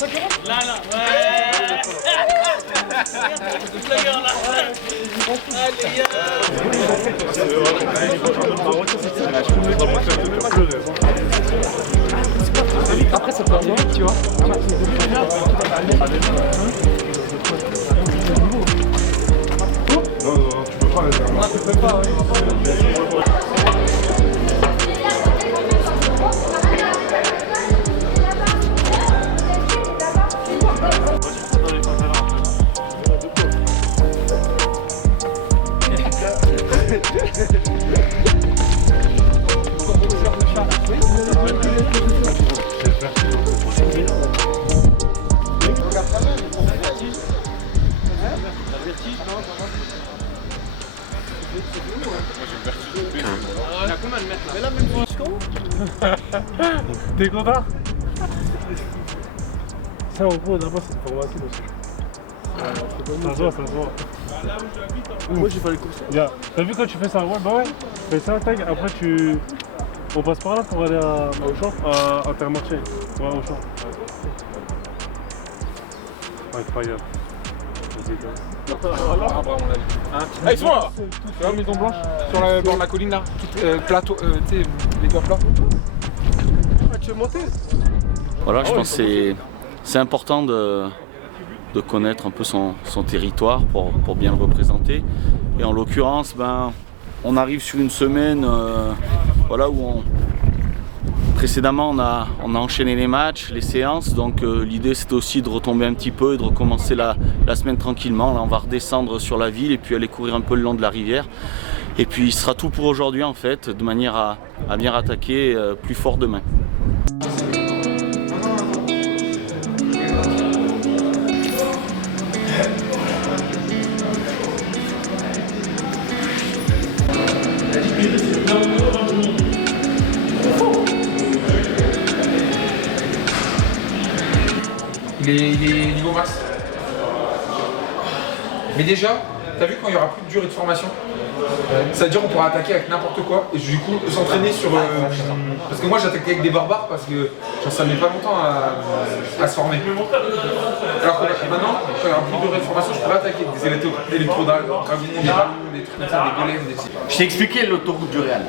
Là, là, ouais. Toute la gueule, là. Allez, après ça peut aller vite, tu vois. Non, tu peux pas les faire. Tu peux pas, oui. T'es content? Ça en gros d'abord c'est une formation aussi. Ça se voit, ça se voit. Moi j'ai pas les courses. Regarde, t'as vu quand tu fais ça? Ouais, bah ouais. Fais ça, tac, après tu. On passe par là pour aller à Auchan, à Intermarché. Ouais, Auchan. Incroyable. Ah, ils sont là! Tu vois, maison blanche, sur le bord de la colline là, tout plateau, tu sais, les toits plats. Ah, tu veux monter? Voilà, je pense que c'est important de connaître un peu son territoire pour bien le représenter. Et en l'occurrence, ben, on arrive sur une semaine voilà, où précédemment on a enchaîné les matchs, les séances, donc l'idée c'était aussi de retomber un petit peu et de recommencer la semaine tranquillement. Là on va redescendre sur la ville et puis aller courir un peu le long de la rivière. Et puis ce sera tout pour aujourd'hui en fait, de manière à bien rattaquer plus fort demain. Il est niveau max. Mais déjà, t'as vu quand il y aura plus de durée de formation, ça veut dire qu'on pourra attaquer avec n'importe quoi et du coup s'entraîner sur. Parce que moi j'attaquais avec des barbares parce que ça met pas longtemps à se former. Alors que maintenant, quand il y aura plus de durée de formation, je pourrais attaquer avec des électrodragons, des ballons, des trucs comme ça, des golems, des petits. Je t'ai expliqué l'autoroute du Real.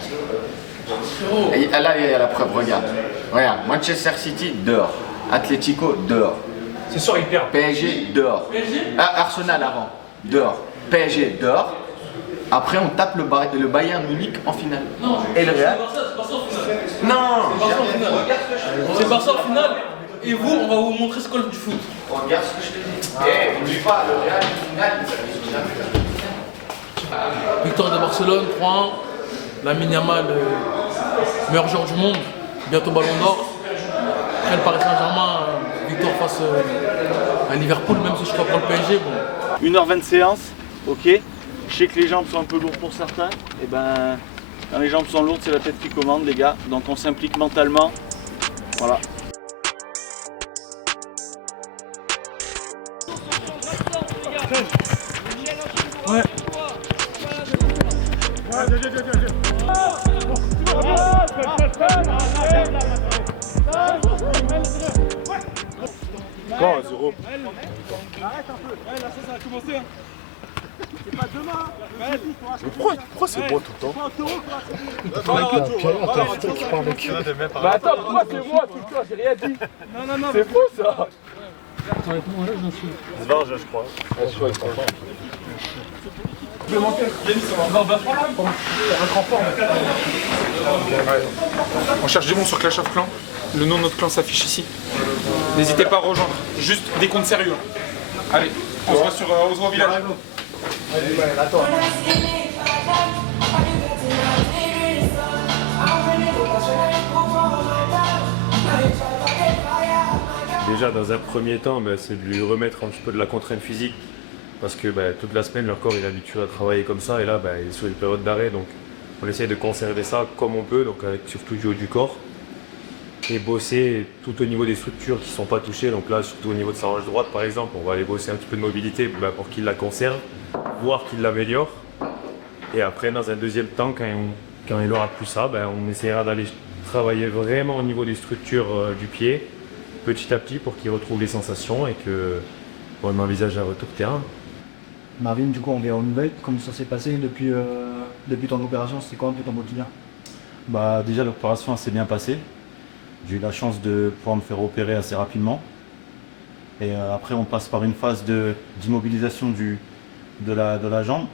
Et là, il y a la preuve, regarde. Regarde, Manchester City, dehors. Atlético, dehors. Ce soir ils perdent. PSG, dehors. Arsenal avant, dehors. PSG, dehors. Après, on tape le Bayern Munich en finale. Et le Real. Non, c'est Barça en finale. Et vous, on va vous montrer ce qu'est du foot. regarde ce que je te dis. Eh, n'oublie pas, le Real en finale, Victoire de Barcelone, 3-1. Lamine Yamal, meilleur joueur du monde. Bientôt Ballon d'Or. Après le Paris Saint-Germain, victoire face à Liverpool, même si je crois pour le PSG. Bon. 1h20 de séance, ok. Je sais que les jambes sont un peu lourdes pour certains. Et ben, quand les jambes sont lourdes, c'est la tête qui commande, les gars. Donc on s'implique mentalement. Voilà. Ouais. Bon, 0. Arrête un peu. Ouais, là, ça va commencer. Hein. C'est pas demain. Pourquoi c'est moi tout le temps? Bah attends, pourquoi c'est moi tout le temps? J'ai rien dit. Non. C'est faux ça. Je crois. On cherche du monde sur Clash of Clans. Le nom de notre clan s'affiche ici. N'hésitez pas à rejoindre. Juste des comptes sérieux. Allez, on se voit au village. Déjà, dans un premier temps, c'est de lui remettre un petit peu de la contrainte physique parce que toute la semaine, leur corps il est habitué à travailler comme ça et là, il est sur une période d'arrêt. Donc, on essaye de conserver ça comme on peut, donc avec surtout du haut du corps et bosser tout au niveau des structures qui ne sont pas touchées. Donc là, surtout au niveau de sa hanche droite, par exemple, on va aller bosser un petit peu de mobilité pour qu'il la conserve, voire qu'il l'améliore. Et après, dans un deuxième temps, quand il aura plus ça, on essaiera d'aller travailler vraiment au niveau des structures du pied, petit à petit pour qu'il retrouve les sensations et qu'on envisage un retour terrain. Marvin, du coup, on vient aux nouvelles. Comment ça s'est passé depuis ton opération? C'est quoi un peu ton quotidien? Bah, déjà, l'opération s'est bien passée. J'ai eu la chance de pouvoir me faire opérer assez rapidement. Et après, on passe par une phase d'immobilisation de la jambe,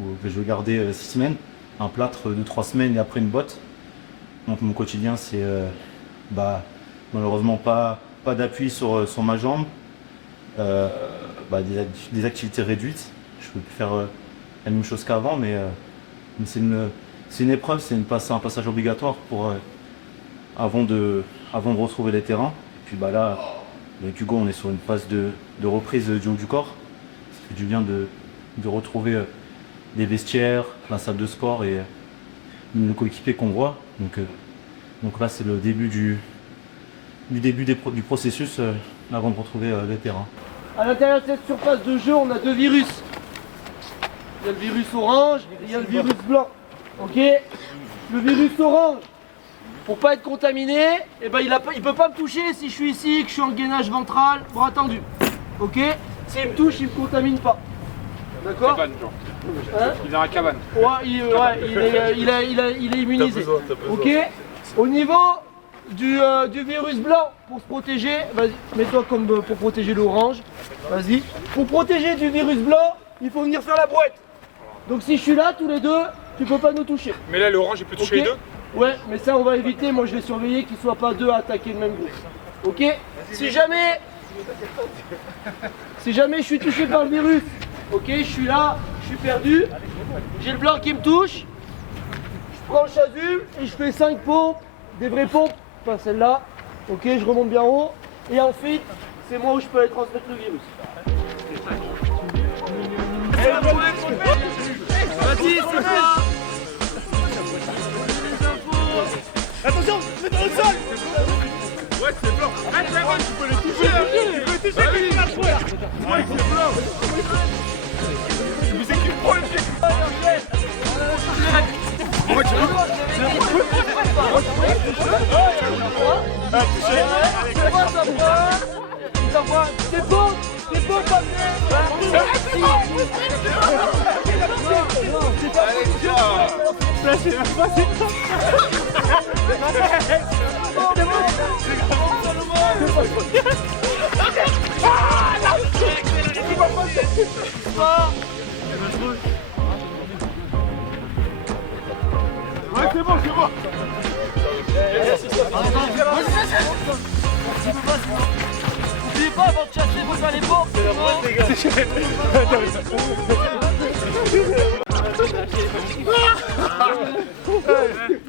où je vais garder 6 semaines, un plâtre de 3 semaines et après une botte. Donc mon quotidien, c'est malheureusement pas d'appui sur ma jambe, des activités réduites. Je peux plus faire la même chose qu'avant, mais c'est une épreuve, c'est un passage obligatoire avant de retrouver les terrains. Et puis là, avec Hugo, on est sur une phase de reprise du haut du corps. Ça fait du bien de retrouver les vestiaires, la salle de sport et nos coéquipiers qu'on voit. Donc là, c'est le début du processus avant de retrouver les terrains. À l'intérieur de cette surface de jeu, on a 2 virus. Il y a le virus orange et il y a le virus blanc. Ok? Le virus orange, pour pas être contaminé, il peut pas me toucher si je suis ici, que je suis en gainage ventral, bras tendu. Ok? S'il me touche, il me contamine pas. D'accord? Hein? Il est dans la cabane. Ouais, il est immunisé. Ok? Au niveau du virus blanc, pour se protéger, vas-y, mets-toi comme pour protéger l'orange. Vas-y. Pour protéger du virus blanc, il faut venir faire la brouette. Donc si je suis là, tous les deux, tu peux pas nous toucher. Mais là, l'orange, il peut toucher les deux? Ouais, mais ça, on va éviter. Moi, je vais surveiller qu'ils ne soient pas 2 à attaquer le même groupe. Ok? Si jamais je suis touché par le virus, ok, je suis là, je suis perdu, j'ai le blanc qui me touche, je prends le chasuble et je fais 5 pompes, des vraies pompes, pas celle-là, ok, je remonte bien haut, et ensuite, c'est moi où je peux aller transmettre le virus. Vas-y, c'est ça. Attention, mets dans le sol. Ouais, c'est blanc. Tu peux les toucher. Tu peux les toucher, mais il va le faire. Ouais, c'est blanc. Mais c'est qui prend le pied. Moi, tu veux? C'est bon, pas Ouais, c'est bon, c'est bon. N'oubliez pas avant de chasser, vous allez pas.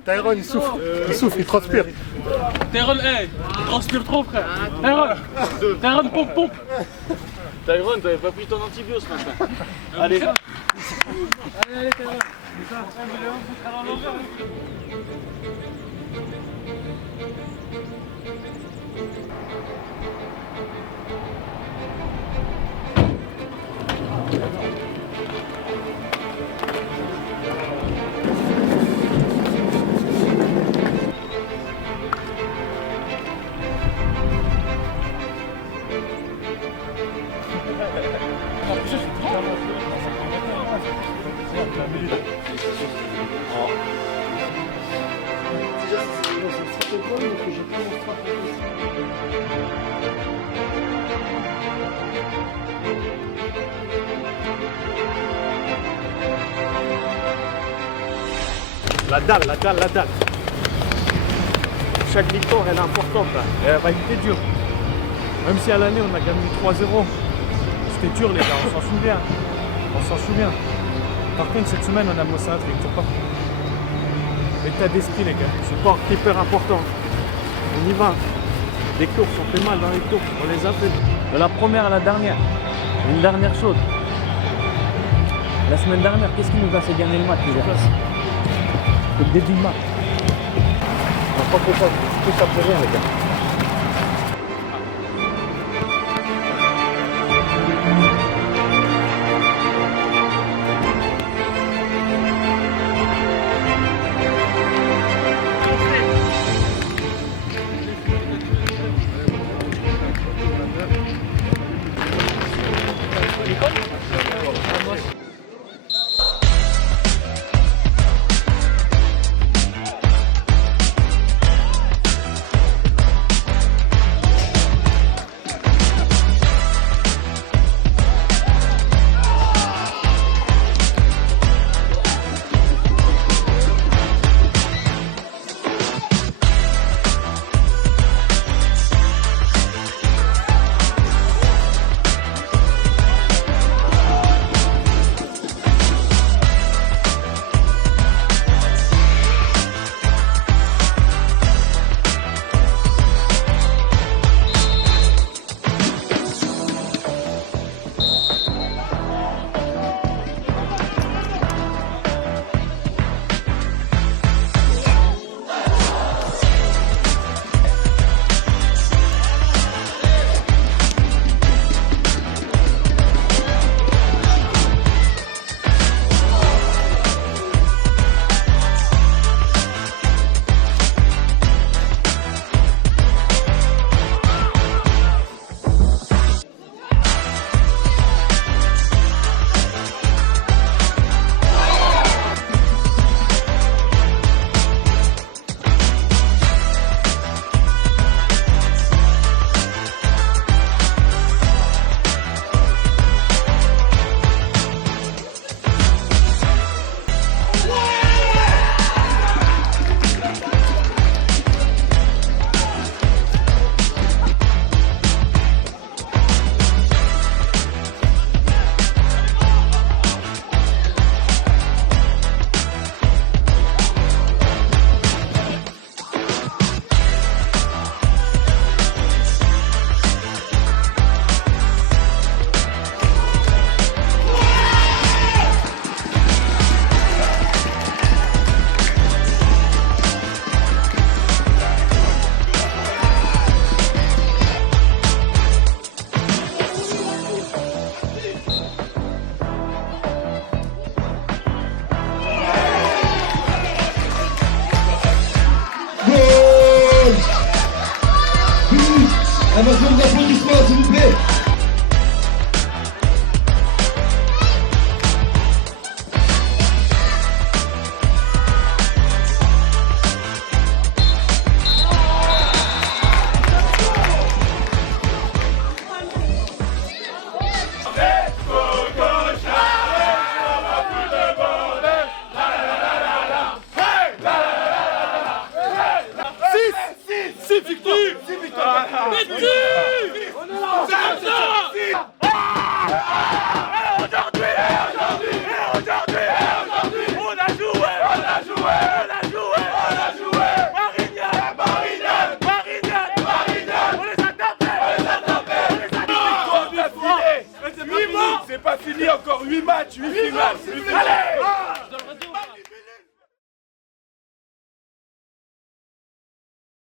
Tyrone, il souffre, il transpire. Tyrone, il transpire trop, frère. Tyrone, pompe. Tyrone, t'avais pas pris ton antibio ce matin. Allez, Tyrone. La dalle. Chaque victoire, elle est importante. Là. Et elle va être dur. Même si à l'année, on a gagné 3-0. C'était dur, les gars, on s'en souvient. Par contre, cette semaine, on a bossé un truc, tu vois. État d'esprit, les gars. Support hyper important. On y va. Les courses, on fait mal dans les courses. On les a fait. De la première à la dernière. Une dernière chose. La semaine dernière, qu'est-ce qui nous a fait gagner le match, les gars? Le début de match. On va pas trop ça pour rien, les gars. applaudissements s'il vous plaît. C'est pas fini, encore 8 matchs, 8 finales. Allez